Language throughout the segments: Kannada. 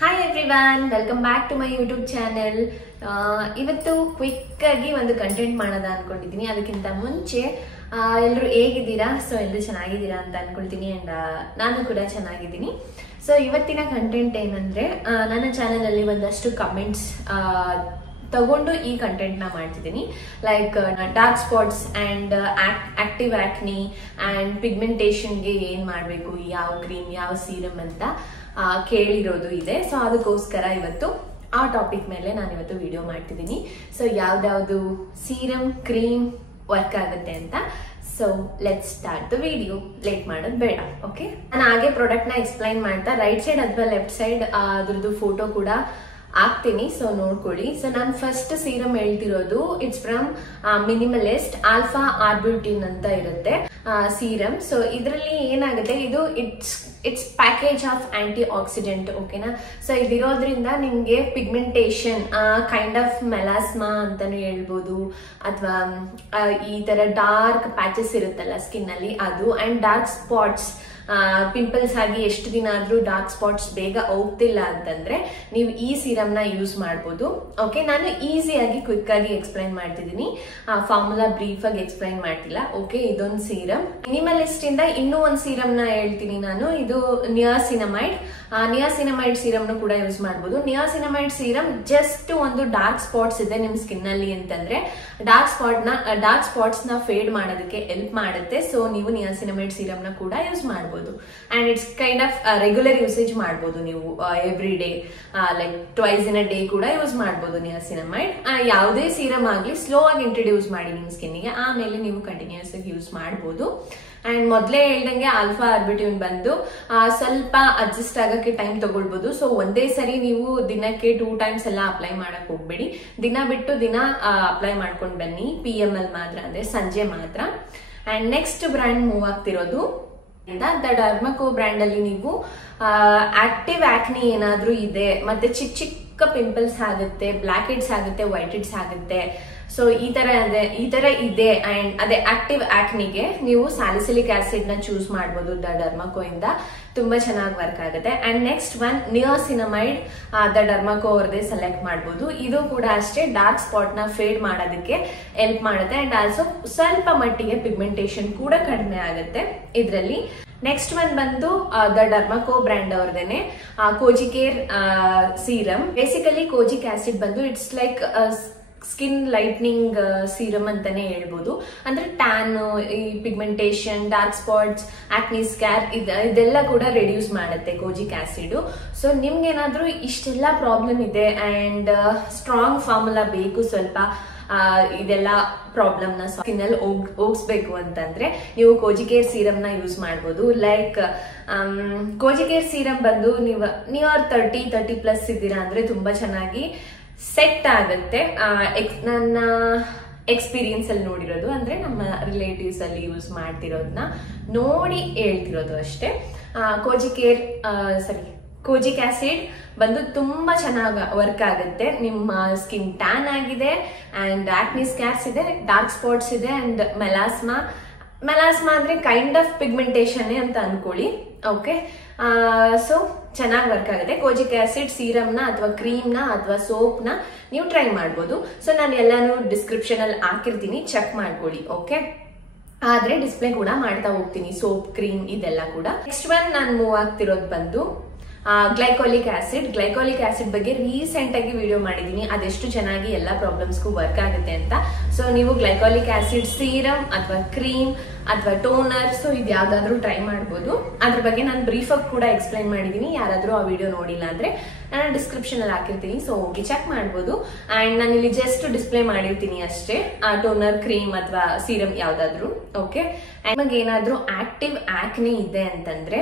Hi everyone, welcome back to my YouTube channel. ಇವತ್ತು ಕ್ವಿಕ್ ಆಗಿ ಒಂದು ಕಂಟೆಂಟ್ ಮಾಡೋದ ಅನ್ಕೊಂಡಿದ್ದೀನಿ. ಅದಕ್ಕಿಂತ ಮುಂಚೆ ಎಲ್ಲರೂ ಹೇಗಿದ್ದೀರಾ? ಸೊ ಎಲ್ಲರೂ ಚೆನ್ನಾಗಿದ್ದೀರಾ ಅಂತ ಅನ್ಕೊಳ್ತೀನಿ. ಅಂಡ್ ನಾನು ಕೂಡ ಚೆನ್ನಾಗಿದ್ದೀನಿ. ಸೊ ಇವತ್ತಿನ ಕಂಟೆಂಟ್ ಏನಂದ್ರೆ, ನನ್ನ ಚಾನೆಲ್ ಅಲ್ಲಿ ಒಂದಷ್ಟು ಕಮೆಂಟ್ಸ್ ತಗೊಂಡು ಈ ಕಂಟೆಂಟ್ ನ ಮಾಡ್ತಿದ್ದೀನಿ. Like dark spots and active acne and ಪಿಗ್ಮೆಂಟೇಷನ್ಗೆ ಏನ್ ಮಾಡ್ಬೇಕು, ಯಾವ ಕ್ರೀಮ್ ಯಾವ ಸೀರಮ್ ಅಂತ ಕೇಳಿರೋದು ಇದೆ. ಸೊ ಅದಕ್ಕೋಸ್ಕರ ಇವತ್ತು ಆ ಟಾಪಿಕ್ ಮೇಲೆ ನಾನು ಇವತ್ತು ವಿಡಿಯೋ ಮಾಡ್ತಿದ್ದೀನಿ. ಸೊ ಯಾವ್ದಾವ್ದು ಸೀರಮ್ ಕ್ರೀಮ್ ವರ್ಕ್ ಆಗುತ್ತೆ ಅಂತ. So let's start the video. Late ಮಾಡೋದು ಬೇಡ. ಓಕೆ, ನಾನು ಹಾಗೆ ಪ್ರಾಡಕ್ಟ್ ನ ಎಕ್ಸ್ಪ್ಲೈನ್ ಮಾಡ್ತಾ ರೈಟ್ ಸೈಡ್ ಅಥವಾ ಲೆಫ್ಟ್ ಸೈಡ್ ಅದ್ರದ್ದು ಫೋಟೋ ಕೂಡ ಹಾಕ್ತೀನಿ. ಸೊ ನೋಡ್ಕೊಳ್ಳಿ. ಸೊ ನಾನು ಫಸ್ಟ್ ಸೀರಮ್ ಹೇಳ್ತಿರೋದು it's from Minimalist alpha arbutin ಅಂತ ಇರುತ್ತೆ ಸೀರಮ್. ಸೊ ಇದರಲ್ಲಿ ಏನಾಗುತ್ತೆ, ಇದು it's package of antioxidant. ಓಕೆನಾ? ಸೊ ಇದಿರೋದ್ರಿಂದ ನಿಮ್ಗೆ ಪಿಗ್ಮೆಂಟೇಷನ್, ಕೈಂಡ್ ಆಫ್ ಮೆಲಾಸ್ಮಾ ಅಂತಾನು ಹೇಳ್ಬೋದು, ಅಥವಾ ಈ ತರ ಡಾರ್ಕ್ ಪ್ಯಾಚಸ್ ಇರುತ್ತಲ್ಲ ಸ್ಕಿನ್ ಅಲ್ಲಿ ಅದು, ಅಂಡ್ ಡಾರ್ಕ್ ಸ್ಪಾಟ್ಸ್, ಪಿಂಪಲ್ಸ್ ಆಗಿ ಎಷ್ಟು ದಿನ ಆದ್ರೂ ಡಾರ್ಕ್ ಸ್ಪಾಟ್ಸ್ ಬೇಗ ಹೋಗ್ತಿಲ್ಲ ಅಂತಂದ್ರೆ ನೀವು ಈ ಸೀರಮ್ ನ ಯೂಸ್ ಮಾಡ್ಬೋದು. ಓಕೆ, ನಾನು ಈಸಿಯಾಗಿ ಕ್ವಿಕ್ ಆಗಿ ಎಕ್ಸ್ಪ್ಲೈನ್ ಮಾಡ್ತಿದ್ದೀನಿ, ಫಾರ್ಮುಲಾ ಬ್ರೀಫ್ ಆಗಿ ಎಕ್ಸ್ಪ್ಲೈನ್ ಮಾಡ್ತಿಲ್ಲ. ಓಕೆ, ಇದೊಂದು ಸೀರಮ್. ಮಿನಿಮಲಿಸ್ಟ್ ಇಂದ ಇನ್ನೂ ಒಂದು ಸೀರಮ್ ನ ಹೇಳ್ತೀನಿ ನಾನು. ಇದು ನಿಯಾಸಿನಮೈಡ್ ಸೀರಮ್ ನ ಕೂಡ ಯೂಸ್ ಮಾಡ್ಬೋದು. ನಿಯಾಸಿನಮೈಡ್ ಸೀರಮ್ ಜಸ್ಟ್ ಒಂದು ಡಾರ್ಕ್ ಸ್ಪಾಟ್ಸ್ ಇದೆ ನಿಮ್ ಸ್ಕಿನ್ ಅಲ್ಲಿ ಅಂತಂದ್ರೆ ಡಾರ್ಕ್ ಸ್ಪಾಟ್ಸ್ ನ ಫೇಡ್ ಮಾಡೋದಕ್ಕೆ ಹೆಲ್ಪ್ ಮಾಡುತ್ತೆ. ಸೊ ನೀವು ನಿಯಾಸಿನಮೈಡ್ ಸೀರಮ್ ನ ಕೂಡ ಯೂಸ್ ಮಾಡ್ಬೋದು. And it's kind of regular usage ಮಾಡ್ಬೋದು ನೀವು. Every day like twice in a day ಕೂಡ ಯೂಸ್ ಮಾಡ್ಬೋದು ನಿಯಾಸಿನಮೈಡ್. ಯಾವುದೇ ಸೀರಮ್ ಆಗ್ಲಿ ಸ್ಲೋ ಆಗಿ ಇಂಟ್ರೊಡ್ಯೂಸ್ ಮಾಡಿ ನಿಮ್ ಸ್ಕಿನ್ಗೆ, ಆಮೇಲೆ ನೀವು ಕಂಟಿನ್ಯೂಸ್ ಆಗಿ ಯೂಸ್ ಮಾಡ್ಬೋದು. ಅಂಡ್ ಮೊದಲೇ ಹೇಳ್ದಂಗೆ ಆಲ್ಫಾ ಆರ್ಬಿಟ್ಯೂನ್ ಬಂದು ಸ್ವಲ್ಪ ಅಡ್ಜಸ್ಟ್ ಆಗಕ್ಕೆ ಟೈಮ್ ತಗೊಳ್ಬಹುದು. ಸೊ ಒಂದೇ ಸರಿ ನೀವು ದಿನಕ್ಕೆ 2 times ಎಲ್ಲ ಅಪ್ಲೈ ಮಾಡಕ್ ಹೋಗ್ಬೇಡಿ. ದಿನ ಬಿಟ್ಟು ದಿನ ಅಪ್ಲೈ ಮಾಡ್ಕೊಂಡು ಬನ್ನಿ. PML ಮಾತ್ರ, ಅಂದ್ರೆ ಸಂಜೆ ಮಾತ್ರ. ಅಂಡ್ ನೆಕ್ಸ್ಟ್ ಬ್ರ್ಯಾಂಡ್ ಮೂವ್ ಆಗ್ತಿರೋದು ದ ಡರ್ಮಕೋ ಬ್ರ್ಯಾಂಡ್ ಅಲ್ಲಿ ನೀವು ಆಕ್ಟಿವ್ ಆಕ್ನಿ ಏನಾದ್ರೂ ಇದೆ, ಮತ್ತೆ ಚಿಕ್ಕ ಪಿಂಪಲ್ಸ್ ಆಗುತ್ತೆ, ಬ್ಲಾಕ್ ಹೆಡ್ಸ್ ಆಗುತ್ತೆ, ವೈಟ್ ಹೆಡ್ಸ್ ಆಗುತ್ತೆ, ಸೊ ಈ ತರ ಇದೆ ಅಂಡ್ ಅದೇ ಆಕ್ಟಿವ್ ಆಕ್ನಿಗೆ ನೀವು ಸ್ಯಾಲಿಸಿಲಿಕ್ ಆಸಿಡ್ ನ ಚೂಸ್ ಮಾಡಬಹುದು ದ ಡರ್ಮಕೋ ಇಂದ. ತುಂಬಾ ಚೆನ್ನಾಗಿ ವರ್ಕ್ ಆಗುತ್ತೆ. ಅಂಡ್ ನೆಕ್ಸ್ಟ್ ಒನ್ ನಿಯಾಸಿನಮೈಡ್ ದ ಡರ್ಮಕೋ ಅವ್ರದೇ ಸೆಲೆಕ್ಟ್ ಮಾಡಬಹುದು. ಇದು ಕೂಡ ಅಷ್ಟೇ ಡಾರ್ಕ್ ಸ್ಪಾಟ್ ನ ಫೇಡ್ ಮಾಡೋದಕ್ಕೆ ಹೆಲ್ಪ್ ಮಾಡುತ್ತೆ. ಅಂಡ್ ಆಲ್ಸೋ ಸ್ವಲ್ಪ ಮಟ್ಟಿಗೆ ಪಿಗ್ಮೆಂಟೇಷನ್ ಕೂಡ ಕಡಿಮೆ ಆಗುತ್ತೆ ಇದರಲ್ಲಿ. ನೆಕ್ಸ್ಟ್ ಒನ್ ಬಂದು the Derma Co brand ಅವ್ರದೇನೆ ಕೋಜಿಕೇರ್ serum. Basically ಕೋಜಿಕ್ acid ಬಂದು it's like skin lightning serum ಅಂತಾನೆ ಹೇಳ್ಬೋದು. ಅಂದ್ರೆ ಟ್ಯಾನ್, ಈ ಪಿಗ್ಮೆಂಟೇಷನ್, ಡಾರ್ಕ್ ಸ್ಪಾಟ್ಸ್, ಆಕ್ನಿ ಸ್ಕ್ಯಾರ್ ಇದೆಲ್ಲ ಕೂಡ ರಿಡ್ಯೂಸ್ ಮಾಡುತ್ತೆ ಕೋಜಿಕ್ ಆಸಿಡ್. ಸೊ ನಿಮ್ಗೇನಾದ್ರೂ ಇಷ್ಟೆಲ್ಲ ಪ್ರಾಬ್ಲಮ್ ಇದೆ ಅಂಡ್ ಸ್ಟ್ರಾಂಗ್ ಫಾರ್ಮುಲಾ ಬೇಕು, ಸ್ವಲ್ಪ ಇದೆಲ್ಲ ಪ್ರಾಬ್ಲಮ್ ನ ಸ್ಕಿನ್ ಅಲ್ಲಿ ಹೋಗಿಸ್ಬೇಕು ಅಂತಂದ್ರೆ ನೀವು ಕೋಜಿಕೇರ್ ಸೀರಮ್ ನ ಯೂಸ್ ಮಾಡ್ಬೋದು. ಲೈಕ್ ಕೋಜಿಕೇರ್ ಸೀರಮ್ ಬಂದು ನೀವು ನಿಯರ್ 30+ ಇದ್ದೀರಾ ಅಂದ್ರೆ ತುಂಬಾ ಚೆನ್ನಾಗಿ ಸೆಟ್ ಆಗುತ್ತೆ. ನನ್ನ ಎಕ್ಸ್ಪೀರಿಯನ್ಸ್ ಅಲ್ಲಿ ನೋಡಿರೋದು, ಅಂದ್ರೆ ನಮ್ಮ ರಿಲೇಟಿವ್ಸ್ ಅಲ್ಲಿ ಯೂಸ್ ಮಾಡ್ತಿರೋದನ್ನ ನೋಡಿ ಹೇಳ್ತಿರೋದು ಅಷ್ಟೇ. ಕೋಜಿಕ್ ಆಸಿಡ್ ಬಂದು ತುಂಬಾ ಚೆನ್ನಾಗಿ ವರ್ಕ್ ಆಗುತ್ತೆ. ನಿಮ್ಮ ಸ್ಕಿನ್ ಟ್ಯಾನ್ ಆಗಿದೆ ಅಂಡ್ ಆಕ್ನಿ ಸ್ಕ್ಯಾರ್ಸ್ ಇದೆ, ಡಾರ್ಕ್ ಸ್ಪಾಟ್ಸ್ ಇದೆ, ಅಂಡ್ ಮೆಲಾಸ್ಮಾ ಅಂದ್ರೆ ಕೈಂಡ್ ಆಫ್ ಪಿಗ್ಮೆಂಟೇಷನ್ ಅಂತ ಅನ್ಕೊಳ್ಳಿ. ಓಕೆ, ಸೊ ಚೆನ್ನಾಗಿ ವರ್ಕ್ ಆಗುತ್ತೆ. ಕೋಜಿಕ್ ಆಸಿಡ್ ಸೀರಮ್ ನ ಅಥವಾ ಕ್ರೀಮ್ ನ ಅಥವಾ ಸೋಪ್ ನ ನೀವು ಟ್ರೈ ಮಾಡ್ಬೋದು. ಸೊ ನಾನು ಎಲ್ಲಾನು ಡಿಸ್ಕ್ರಿಪ್ಷನ್ ಅಲ್ಲಿ ಹಾಕಿರ್ತೀನಿ, ಚೆಕ್ ಮಾಡ್ಕೊಳ್ಳಿ. ಓಕೆ, ಆದ್ರೆ ಡಿಸ್ಪ್ಲೇ ಕೂಡ ಮಾಡ್ತಾ ಹೋಗ್ತೀನಿ ಸೋಪ್, ಕ್ರೀಮ್ ಇದೆಲ್ಲ ಕೂಡ. ನೆಕ್ಸ್ಟ್ ಒನ್ ನಾನು ಮೂವ್ ಆಗ್ತಿರೋದು ಬಂದು ಗ್ಲೈಕೋಲಿಕ್ ಆಸಿಡ್ ಬಗ್ಗೆ ರೀಸೆಂಟ್ ಆಗಿ ವಿಡಿಯೋ ಮಾಡಿದೀನಿ, ಅದೆಷ್ಟು ಚೆನ್ನಾಗಿ ಎಲ್ಲಾ ಪ್ರಾಬ್ಲಮ್ಸ್ಗೂ ವರ್ಕ್ ಆಗುತ್ತೆ ಅಂತ. ಸೊ ನೀವು ಗ್ಲೈಕೋಲಿಕ್ ಆಸಿಡ್ ಸೀರಮ್ ಅಥವಾ ಕ್ರೀಮ್ ಅಥವಾ ಟೋನರ್, ಸೊ ಇದು ಯಾವ್ದಾದ್ರು ಟ್ರೈ ಮಾಡ್ಬೋದು. ಅದ್ರ ಬಗ್ಗೆ ನಾನು ಬ್ರೀಫ್ ಆಗಿ ಕೂಡ ಎಕ್ಸ್ಪ್ಲೈನ್ ಮಾಡಿದೀನಿ. ಯಾರಾದ್ರೂ ಆ ವಿಡಿಯೋ ನೋಡಿಲ್ಲ ಅಂದ್ರೆ ನಾನು ಡಿಸ್ಕ್ರಿಪ್ಷನ್ ಅಲ್ಲಿ ಹಾಕಿರ್ತೀನಿ, ಸೊ ಹೋಗಿ ಚೆಕ್ ಮಾಡ್ಬೋದು. ಅಂಡ್ ನಾನು ಇಲ್ಲಿ ಜಸ್ಟ್ ಡಿಸ್ಪ್ಲೇ ಮಾಡಿರ್ತೀನಿ ಅಷ್ಟೇ, ಟೋನರ್, ಕ್ರೀಮ್ ಅಥವಾ ಸೀರಮ್ ಯಾವ್ದಾದ್ರು. ಓಕೆ, ನಿಮಗೆ ಏನಾದ್ರೂ ಆಕ್ಟಿವ್ ಆಕ್ನಿ ಇದೆ ಅಂತಂದ್ರೆ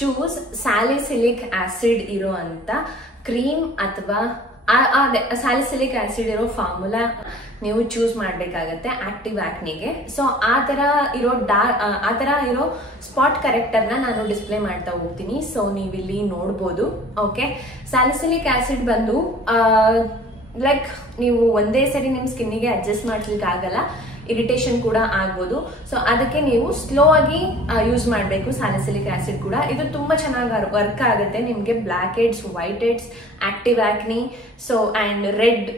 ಚೂಸ್ ಸ್ಯಾಲಿಸಿಲಿಕ್ ಆಸಿಡ್ ಇರೋ ಅಂತ ಕ್ರೀಮ್ ಅಥವಾ ಸ್ಯಾಲಿಸಿಲಿಕ್ ಆಸಿಡ್ ಇರೋ ಫಾರ್ಮುಲಾ ನೀವು ಚೂಸ್ ಮಾಡ್ಬೇಕಾಗತ್ತೆ ಆಕ್ಟಿವ್ ಆಕ್ನಿಗೆ. ಸೊ ಆ ತರ ಇರೋ ಸ್ಪಾಟ್ ಕರೆಕ್ಟರ್ ನ ನಾನು ಡಿಸ್ಪ್ಲೇ ಮಾಡ್ತಾ ಹೋಗ್ತೀನಿ. ಸೊ ನೀವಿಲ್ಲಿ ನೋಡ್ಬೋದು. ಓಕೆ, ಸ್ಯಾಲಿಸಿಲಿಕ್ ಆಸಿಡ್ ಬಂದು ಲೈಕ್ ನೀವು ಒಂದೇ ಸರಿ ನಿಮ್ ಸ್ಕಿನ್ನಿಗೆ ಅಡ್ಜಸ್ಟ್ ಮಾಡ್ಲಿಕ್ಕೆ ಆಗಲ್ಲ. ಇರಿಟೇಷನ್ ಕೂಡ ಆಗ್ಬೋದು. ಸೊ ಅದಕ್ಕೆ ನೀವು ಸ್ಲೋ ಆಗಿ ಯೂಸ್ ಮಾಡಬೇಕು ಸ್ಯಾಲಿಸಿಲಿಕ್ ಆಸಿಡ್ ಕೂಡ. ಇದು ತುಂಬಾ ಚೆನ್ನಾಗಿ ವರ್ಕ್ ಆಗುತ್ತೆ ನಿಮ್ಗೆ block heads, white heads, active ಆಕ್ನಿ, so and red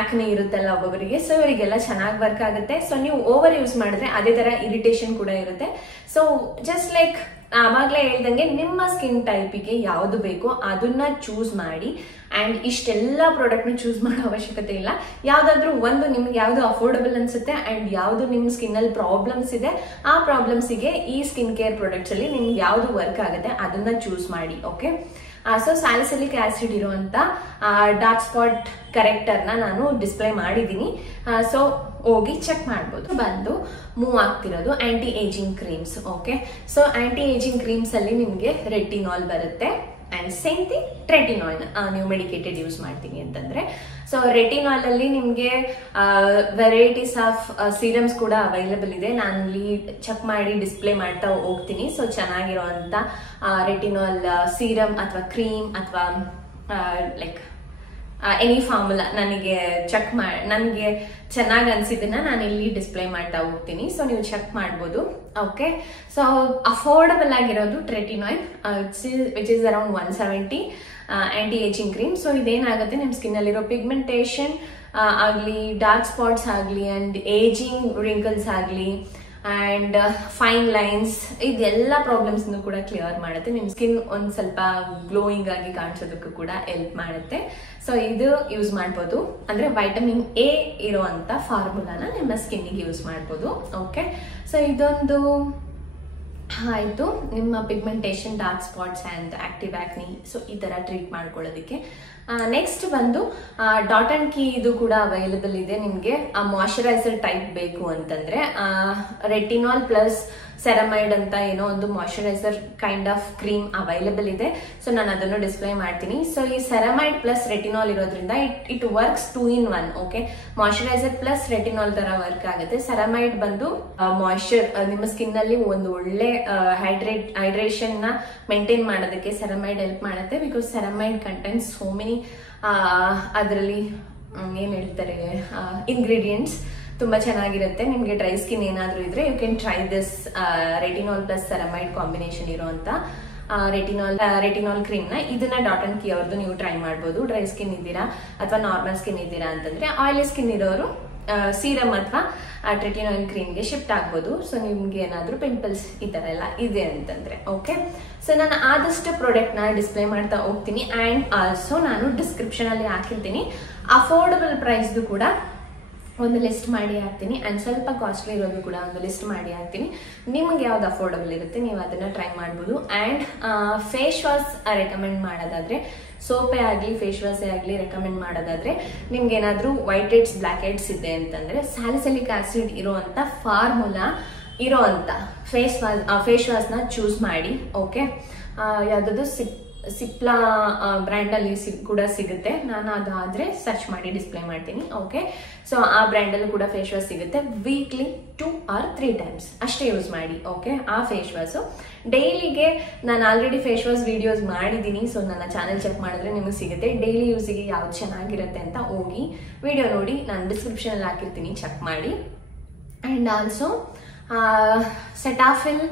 ಆಕ್ನಿ ಇರುತ್ತಲ್ಲ ಒಬ್ಬೊಬ್ಬರಿಗೆ, ಸೊ ಇವರಿಗೆಲ್ಲ ಚೆನ್ನಾಗಿ ವರ್ಕ್ ಆಗುತ್ತೆ. ಸೊ ನೀವು ಓವರ್ ಯೂಸ್ ಮಾಡಿದ್ರೆ ಅದೇ ತರ ಇರಿಟೇಷನ್ ಕೂಡ ಇರುತ್ತೆ. ಸೊ ಜಸ್ಟ್ ಲೈಕ್ ಆವಾಗಲೇ ಹೇಳ್ದಂಗೆ ನಿಮ್ಮ ಸ್ಕಿನ್ ಟೈಪಿಗೆ ಯಾವುದು ಬೇಕೋ ಅದನ್ನ ಚೂಸ್ ಮಾಡಿ. ಅಂಡ್ ಇಷ್ಟೆಲ್ಲ ಪ್ರಾಡಕ್ಟ್ನ ಚೂಸ್ ಮಾಡೋ ಅವಶ್ಯಕತೆ ಇಲ್ಲ. ಯಾವ್ದಾದ್ರು ಒಂದು ನಿಮ್ಗೆ ಯಾವ್ದು ಅಫೋರ್ಡಬಲ್ ಅನ್ಸುತ್ತೆ ಅಂಡ್ ಯಾವ್ದು ನಿಮ್ ಸ್ಕಿನ್ ಅಲ್ಲಿ ಪ್ರಾಬ್ಲಮ್ಸ್ ಇದೆ, ಆ ಪ್ರಾಬ್ಲಮ್ಸಿಗೆ ಈ ಸ್ಕಿನ್ ಕೇರ್ ಪ್ರಾಡಕ್ಟ್ಸ್ ಅಲ್ಲಿ ನಿಮ್ಗೆ ಯಾವ್ದು ವರ್ಕ್ ಆಗುತ್ತೆ ಅದನ್ನ ಚೂಸ್ ಮಾಡಿ. ಓಕೆ, ಸೊ ಸ್ಯಾಲಿಸಿಲಿಕ್ ಆಸಿಡ್ ಇರುವಂತ ಡಾರ್ಕ್ ಸ್ಪಾಟ್ ಕರೆಕ್ಟರ್ನ ನಾನು ಡಿಸ್ಪ್ಲೇ ಮಾಡಿದ್ದೀನಿ. ಸೊ ಹೋಗಿ ಚೆಕ್ ಮಾಡ್ಬೋದು. ಬಂದು ಮೂವ್ ಆಗ್ತಿರೋದು anti ageing creams. Okay, so anti ageing creams ಅಲ್ಲಿ ನಿಮ್ಗೆ ರೆಟಿನಾಲ್ ಬರುತ್ತೆ ಅಂಡ್ ಸೇಮ್ ಥಿಂಗ್ ಟ್ರೆಟಿನಾಲ್ ನೀವು ಮೆಡಿಕೇಟೆಡ್ ಯೂಸ್ ಮಾಡ್ತೀನಿ ಅಂತಂದ್ರೆ. ಸೊ ರೆಟಿನಾಲ್ ಅಲ್ಲಿ ನಿಮ್ಗೆ ವೆರೈಟೀಸ್ ಆಫ್ ಸೀರಮ್ಸ್ ಕೂಡ ಅವೈಲಬಲ್ ಇದೆ. ನಾನು ಇಲ್ಲಿ ಚೆಕ್ ಮಾಡಿ ಡಿಸ್ಪ್ಲೇ ಮಾಡ್ತಾ ಹೋಗ್ತೀನಿ. ಸೊ ಚೆನ್ನಾಗಿರುವಂತ ರೆಟಿನಾಲ್ ಸೀರಮ್ ಅಥವಾ ಕ್ರೀಮ್ ಅಥವಾ ಲೈಕ್ ಎನಿ ಫಾರ್ಮುಲಾ ನನಗೆ ನನಗೆ ಚೆನ್ನಾಗಿ ಅನ್ಸಿದ್ದನ್ನ ನಾನು ಇಲ್ಲಿ ಡಿಸ್ಪ್ಲೇ ಮಾಡ್ತಾ ಹೋಗ್ತೀನಿ. ಸೊ ನೀವು ಚೆಕ್ ಮಾಡ್ಬೋದು. ಓಕೆ, ಸೊ ಅಫೋರ್ಡಬಲ್ ಆಗಿರೋದು tretinoin which is around 170 anti ageing cream. So ಇದೇನಾಗುತ್ತೆ ನಿಮ್ ಸ್ಕಿನ್ ಅಲ್ಲಿರೋ ಪಿಗ್ಮೆಂಟೇಷನ್ ಆಗ್ಲಿ, ಡಾರ್ಕ್ ಸ್ಪಾಟ್ಸ್ ಆಗ್ಲಿ, ಅಂಡ್ ಏಜಿಂಗ್ ರಿಂಕಲ್ಸ್ ಆಗ್ಲಿ, ಅಂಡ್ ಫೈನ್ ಲೈನ್ಸ್, ಇದೆಲ್ಲ ಪ್ರಾಬ್ಲಮ್ಸ್ ಕೂಡ ಕ್ಲಿಯರ್ ಮಾಡುತ್ತೆ. ನಿಮ್ ಸ್ಕಿನ್ ಒಂದ್ ಸ್ವಲ್ಪ ಗ್ಲೋಯಿಂಗ್ ಆಗಿ ಕಾಣಿಸೋದಕ್ಕೂ ಕೂಡ ಹೆಲ್ಪ್ ಮಾಡುತ್ತೆ. ಸೊ ಇದು ಯೂಸ್ ಮಾಡ್ಬೋದು. ಅಂದ್ರೆ ವೈಟಮಿನ್ ಎ ಇರುವಂತ ಫಾರ್ಮುಲಾನ ನಿಮ್ಮ ಸ್ಕಿನ್ನಿಗೆ ಯೂಸ್ ಮಾಡ್ಬೋದು. ಓಕೆ, ಸೊ ಇದೊಂದು ಆಯ್ತು ನಿಮ್ಮ pigmentation, dark spots and active ಆಕ್ನಿ. So ಈ ತರ ಟ್ರೀಟ್ ಮಾಡ್ಕೊಳ್ಳೋದಕ್ಕೆ. ನೆಕ್ಸ್ಟ್ ಬಂದು ಡಾಟ್ ಅಂಡ್ ಕೀ ಇದು ಕೂಡ ಅವೈಲಬಲ್ ಇದೆ ನಿಮ್ಗೆ. ಮಾಯಶ್ಚರೈಸರ್ ಟೈಪ್ ಬೇಕು ಅಂತಂದ್ರೆ ರೆಟಿನಾಲ್ ಪ್ಲಸ್ ಸೆರಮೈಡ್ ಅಂತ ಏನೋ ಒಂದು moisturiser kind of cream available ಇದೆ. ಸೊ ನಾನು ಅದನ್ನು ಡಿಸ್ಪ್ಲೇ ಮಾಡ್ತೀನಿ. ಸೊ ಈ ಸೆರಮೈಡ್ ಪ್ಲಸ್ ರೆಟಿನಾಲ್ ಇರೋದ್ರಿಂದ it works 2 in 1. Okay, moisturiser plus retinol ತರ ವರ್ಕ್ ಆಗುತ್ತೆ. ಸೆರಮೈಡ್ ಬಂದು ಮಾಯಶ್ಚರ್ ನಿಮ್ಮ ಸ್ಕಿನ್ ಅಲ್ಲಿ ಒಂದು ಒಳ್ಳೆ ಹೈಡ್ರೇಷನ್ ನ ಮೇಂಟೈನ್ ಮಾಡೋದಕ್ಕೆ ಸೆರಮೈಡ್ ಹೆಲ್ಪ್ ಮಾಡುತ್ತೆ. ಬಿಕಾಸ್ ಸೆರಮೈಡ್ ಕಂಟೆಂಟ್ಸ್ ಸೋ ಮೆನಿ ಅದರಲ್ಲಿ ಏನ್ ಹೇಳ್ತಾರೆ ಇಂಗ್ರೀಡಿಯೆಂಟ್ಸ್ ತುಂಬಾ ಚೆನ್ನಾಗಿರುತ್ತೆ. ನಿಮ್ಗೆ ಡ್ರೈ ಸ್ಕಿನ್ ಏನಾದ್ರೂ ಇದ್ರೆ you can try this retinol plus ceramide combination ಇರುವಂತ ರೆಟಿನಾಲ್ ಕ್ರೀಮ್ ನ. ಇದನ್ನ ಡಾಟ್ ಅಂಡ್ ಕೀ ಅವ್ರದ್ದು ನೀವು ಟ್ರೈ ಮಾಡ್ಬೋದು. ಡ್ರೈ ಸ್ಕಿನ್ ಇದ್ದೀರಾ ಅಥವಾ ನಾರ್ಮಲ್ ಸ್ಕಿನ್ ಇದ್ದೀರಾ ಅಂತಂದ್ರೆ, ಆಯಿಲಿ ಸ್ಕಿನ್ ಇರೋರು ಸೀರಮ್ ಅಥವಾ ಟ್ರೆಟಿನಾಲ್ ಕ್ರೀಮ್ಗೆ ಶಿಫ್ಟ್ ಆಗ್ಬೋದು. ಸೊ ನಿಮ್ಗೆ ಏನಾದ್ರೂ ಪಿಂಪಲ್ಸ್ ಈ ತರ ಎಲ್ಲ ಇದೆ ಅಂತಂದ್ರೆ. ಓಕೆ, ಸೊ ನಾನು ಆದಷ್ಟು ಪ್ರಾಡಕ್ಟ್ ನ ಡಿಸ್ಪ್ಲೇ ಮಾಡ್ತಾ ಹೋಗ್ತೀನಿ. ಅಂಡ್ ಆಲ್ಸೋ ನಾನು ಡಿಸ್ಕ್ರಿಪ್ಷನ್ ಅಲ್ಲಿ ಹಾಕಿರ್ತೀನಿ ಅಫೋರ್ಡಬಲ್ ಪ್ರೈಸ್ದು ಕೂಡ ಒಂದು ಲಿಸ್ಟ್ ಮಾಡಿ ಹಾಕ್ತೀನಿ. ಅಂಡ್ ಸ್ವಲ್ಪ ಕಾಸ್ಟ್ಲಿ ಇರೋದು ಕೂಡ ಒಂದು ಲಿಸ್ಟ್ ಮಾಡಿ ಹಾಕ್ತೀನಿ. ನಿಮ್ಗೆ ಯಾವ್ದು ಅಫೋರ್ಡಬಲ್ ಇರುತ್ತೆ ನೀವು ಅದನ್ನ ಟ್ರೈ ಮಾಡ್ಬೋದು. ಅಂಡ್ ಫೇಸ್ ವಾಶ್ ರೆಕಮೆಂಡ್ ಮಾಡೋದಾದ್ರೆ, ಸೋಪೇ ಆಗ್ಲಿ ಫೇಸ್ ವಾಶೇ ಆಗ್ಲಿ ರೆಕಮೆಂಡ್ ಮಾಡೋದಾದ್ರೆ, ನಿಮ್ಗೆ ಏನಾದ್ರೂ ವೈಟ್ ಹೆಡ್ಸ್, ಬ್ಲಾಕ್ ಹೆಡ್ಸ್ ಇದೆ ಅಂತಂದ್ರೆ ಸ್ಯಾಲಿಸಿಲಿಕ್ ಆಸಿಡ್ ಇರುವಂತ ಫಾರ್ಮುಲಾ ಇರೋಂತ ಫೇಸ್ ವಾಶ್ ನ ಚೂಸ್ ಮಾಡಿ. ಓಕೆ, ಯಾವ್ದಾದ್ರು ಸಿಪ್ಲಾ ಬ್ರ್ಯಾಂಡ್ ಅಲ್ಲಿ ಕೂಡ ಸಿಗುತ್ತೆ. ನಾನು ಅದಾದ್ರೆ ಸರ್ಚ್ ಮಾಡಿ ಡಿಸ್ಪ್ಲೇ ಮಾಡ್ತೀನಿ. ಓಕೆ, ಸೊ ಆ ಬ್ರ್ಯಾಂಡ್ ಅಲ್ಲಿ ಕೂಡ ಫೇಸ್ ವಾಶ್ ಸಿಗುತ್ತೆ. ವೀಕ್ಲಿ 2 or 3 times ಅಷ್ಟೇ ಯೂಸ್ ಮಾಡಿ. ಓಕೆ, ಆ ಫೇಸ್ ವಾಶ್ ಡೈಲಿಗೆ ನಾನು ಆಲ್ರೆಡಿ ಫೇಸ್ ವಾಶ್ ವಿಡಿಯೋಸ್ ಮಾಡಿದ್ದೀನಿ. ಸೊ ನನ್ನ ಚಾನೆಲ್ ಚೆಕ್ ಮಾಡಿದ್ರೆ ನಿಮಗೆ ಸಿಗುತ್ತೆ. ಡೈಲಿ ಯೂಸಿಗೆ ಯಾವ್ದು ಚೆನ್ನಾಗಿರುತ್ತೆ ಅಂತ ಹೋಗಿ ವಿಡಿಯೋ ನೋಡಿ, ನಾನು ಡಿಸ್ಕ್ರಿಪ್ಷನ್ ಅಲ್ಲಿ ಹಾಕಿರ್ತೀನಿ, ಚೆಕ್ ಮಾಡಿ. And also Cetaphil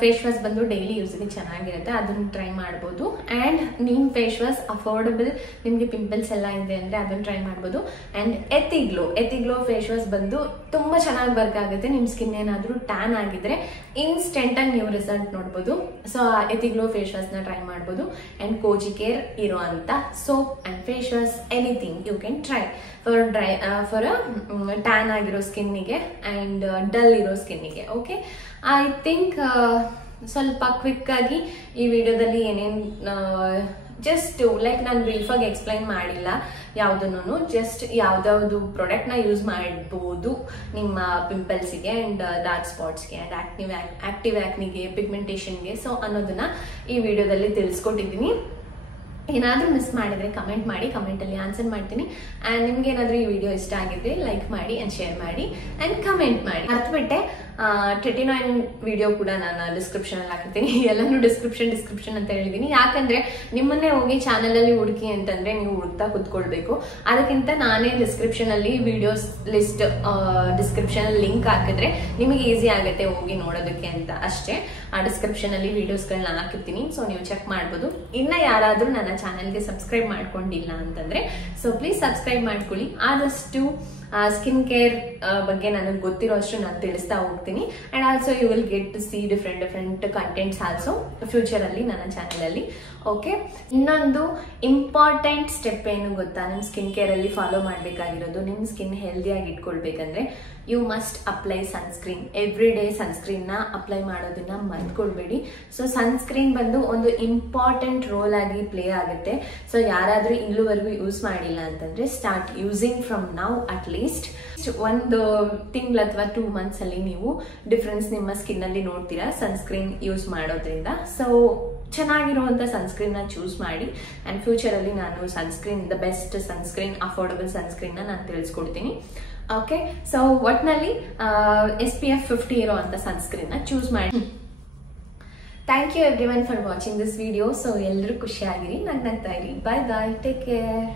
face wash ಬಂದು ಡೈಲಿ ಯೂಸ್ಗೆ ಚೆನ್ನಾಗಿರುತ್ತೆ, ಅದನ್ನ ಟ್ರೈ ಮಾಡ್ಬೋದು. ಅಂಡ್ ನಿಮ್ ಫೇಸ್ ವಾಶ್ ಅಫೋರ್ಡಬಲ್, ನಿಮ್ಗೆ ಪಿಂಪಲ್ಸ್ ಎಲ್ಲ ಇದೆ ಅಂದ್ರೆ ಅದನ್ನ ಟ್ರೈ ಮಾಡ್ಬೋದು. ಅಂಡ್ ಎಥಿಗ್ಲೋ ಫೇಸ್ ವಾಶ್ ಬಂದು ತುಂಬಾ ಚೆನ್ನಾಗಿ ವರ್ಕ್ ಆಗುತ್ತೆ. ನಿಮ್ ಸ್ಕಿನ್ ಏನಾದ್ರೂ ಟ್ಯಾನ್ ಆಗಿದ್ರೆ ಇನ್ಸ್ಟೆಂಟ್ ಆಗಿ ನೀವು ರಿಸಲ್ಟ್ ನೋಡ್ಬೋದು. ಸೊ ಎಥಿಗ್ಲೋ ಫೇಸ್ ವಾಶ್ ನ ಟ್ರೈ ಮಾಡ್ಬೋದು. ಅಂಡ್ ಕೋಜಿ ಕೇರ್ ಇರುವಂತ soap and face wash anything you can try for tan ಆಗಿರೋ ಸ್ಕಿನ್ನಿಗೆ ಅಂಡ್ ಡಲ್ ಇರೋ ಸ್ಕಿನ್ನಿಗೆ. ಓಕೆ, ಐ ಥಿಂಕ್ ಸ್ವಲ್ಪ ಕ್ವಿಕ್ ಆಗಿ ಈ ವಿಡಿಯೋದಲ್ಲಿ ಏನೇನು ಜಸ್ಟ್ ಲೈಕ್ ನಾನು ಬ್ರೀಫ್ ಆಗಿ ಎಕ್ಸ್ಪ್ಲೈನ್ ಮಾಡಿಲ್ಲ ಯಾವುದನ್ನು, ಜಸ್ಟ್ ಯಾವ್ದಾವ್ದು ಪ್ರಾಡಕ್ಟ್ ನ ಯೂಸ್ ಮಾಡಬಹುದು ನಿಮ್ಮ ಪಿಂಪಲ್ಸ್ಗೆ ಅಂಡ್ ಡಾರ್ಕ್ ಸ್ಪಾಟ್ಸ್ಗೆ ಅಂಡ್ ಆಕ್ಟಿವ್ ಆಕ್ನಿಗೆ, ಪಿಗ್ಮೆಂಟೇಷನ್ಗೆ. ಸೊ ಅನ್ನೋದನ್ನ ಈ ವಿಡಿಯೋದಲ್ಲಿ ತಿಳಿಸ್ಕೊಟ್ಟಿದ್ದೀನಿ. ಏನಾದ್ರೂ ಮಿಸ್ ಮಾಡಿದ್ರೆ ಕಮೆಂಟ್ ಮಾಡಿ, ಕಮೆಂಟ್ ಅಲ್ಲಿ ಆನ್ಸರ್ ಮಾಡ್ತೀನಿ. ಅಂಡ್ ನಿಮ್ಗೆ ಏನಾದ್ರೂ ಈ ವಿಡಿಯೋ ಇಷ್ಟ ಆಗಿದ್ರೆ ಲೈಕ್ ಮಾಡಿ ಅಂಡ್ ಶೇರ್ ಮಾಡಿ ಅಂಡ್ ಕಮೆಂಟ್ ಮಾಡಿ. ಮರ್ತ್ಬಿಟ್ಟೆ ಟ್ರೆಟಿನಾಯಿನ್ ವಿಡಿಯೋ ಕೂಡ ನಾನು ಡಿಸ್ಕ್ರಿಪ್ಷನ್ ಅಲ್ಲಿ ಹಾಕಿರ್ತೀನಿ. ಎಲ್ಲಾನು ಡಿಸ್ಕ್ರಿಪ್ಷನ್ ಅಂತ ಹೇಳಿದೀನಿ. ಯಾಕಂದ್ರೆ ನಿಮ್ಮನ್ನೇ ಹೋಗಿ ಚಾನೆಲ್ ಅಲ್ಲಿ ಹುಡುಕಿ ಅಂತಂದ್ರೆ ನೀವು ಹುಡುಕ್ತಾ ಕುತ್ಕೊಳ್ಬೇಕು. ಅದಕ್ಕಿಂತ ನಾನೇ ಡಿಸ್ಕ್ರಿಪ್ಷನ್ ಅಲ್ಲಿ ವಿಡಿಯೋಸ್ ಲಿಸ್ಟ್ ಡಿಸ್ಕ್ರಿಪ್ಷನ್ ಅಲ್ಲಿ ಲಿಂಕ್ ಹಾಕಿದ್ರೆ ನಿಮಗೆ ಈಸಿ ಆಗುತ್ತೆ ಹೋಗಿ ನೋಡೋದಕ್ಕೆ ಅಂತ ಅಷ್ಟೇ. ಆ ಡಿಸ್ಕ್ರಿಪ್ಷನ್ ಅಲ್ಲಿ ವಿಡಿಯೋಸ್ಗಳನ್ನ ಹಾಕಿರ್ತೀನಿ, ಸೊ ನೀವು ಚೆಕ್ ಮಾಡ್ಬೋದು. ಇನ್ನ ಯಾರಾದ್ರೂ ನನ್ನ ಚಾನೆಲ್ಗೆ ಸಬ್ಸ್ಕ್ರೈಬ್ ಮಾಡ್ಕೊಂಡಿಲ್ಲ ಅಂತಂದ್ರೆ ಸೊ ಪ್ಲೀಸ್ ಸಬ್ಸ್ಕ್ರೈಬ್ ಮಾಡ್ಕೊಳ್ಳಿ. ಆದಷ್ಟು ಸ್ಕಿನ್ ಕೇರ್ ಬಗ್ಗೆ ನನಗೆ ಗೊತ್ತಿರೋ ಅಷ್ಟು ನಾನು ತಿಳಿಸ್ತಾ ಹೋಗ್ತೀನಿ. And also you will get to see different contents also future ಅಲ್ಲಿ ನನ್ನ ಚಾನೆಲ್ ಅಲ್ಲಿ. ಓಕೆ, ಇನ್ನೊಂದು ಇಂಪಾರ್ಟೆಂಟ್ ಸ್ಟೆಪ್ ಏನು ಗೊತ್ತಾ, ನಿಮ್ ಸ್ಕಿನ್ ಕೇರ್ ಅಲ್ಲಿ ಫಾಲೋ ಮಾಡ್ಬೇಕಾಗಿರೋದು, ನಿಮ್ ಸ್ಕಿನ್ ಹೆಲ್ದಿಯಾಗಿ ಇಟ್ಕೊಳ್ಬೇಕಂದ್ರೆ you must apply sunscreen. Every day sunscreen ನ ಅಪ್ಲೈ ಮಾಡೋದನ್ನ ಮರ್ತ್ಕೊಳ್ಬೇಡಿ. ಸೊ ಸನ್ಸ್ಕ್ರೀನ್ ಬಂದು ಒಂದು ಇಂಪಾರ್ಟೆಂಟ್ ರೋಲ್ ಆಗಿ ಪ್ಲೇ ಆಗುತ್ತೆ. ಸೊ ಯಾರಾದ್ರೂ ಇಲ್ಲಿವರೆಗೂ ಯೂಸ್ ಮಾಡಿಲ್ಲ ಅಂತಂದ್ರೆ start using from now. At least ಒಂದು ತಿಂಗಳು ಅಥವಾ 2 months ಅಲ್ಲಿ ನೀವು ಡಿಫ್ರೆನ್ಸ್ ನಿಮ್ಮ ಸ್ಕಿನ್ ಅಲ್ಲಿ ನೋಡ್ತೀರಾ ಸನ್ಸ್ಕ್ರೀನ್ ಯೂಸ್ ಮಾಡೋದ್ರಿಂದ. ಸೊ ಚೆನ್ನಾಗಿರುವಂತ ಸನ್ಸ್ಕ್ರೀನ್ ನ ಚೂಸ್ ಮಾಡಿ. ಅಂಡ್ ಫ್ಯೂಚರ್ ಅಲ್ಲಿ ನಾನು sunscreen, the best sunscreen, affordable sunscreen ನಾನು ತಿಳಿಸ್ಕೊಡ್ತೀನಿ. ಓಕೆ, ಸೊ ಒಟ್ನಲ್ಲಿ SPF 50 ಇರುವಂತ ಸನ್ಸ್ಕ್ರೀನ್ ನ ಚೂಸ್ ಮಾಡಿ. Thank you every one for watching this video. So ಎಲ್ಲರೂ ಖುಷಿಯಾಗಿರಿ, ನಗ್ನಗ್ತಾ ಇರಿ. Bye bye, take care.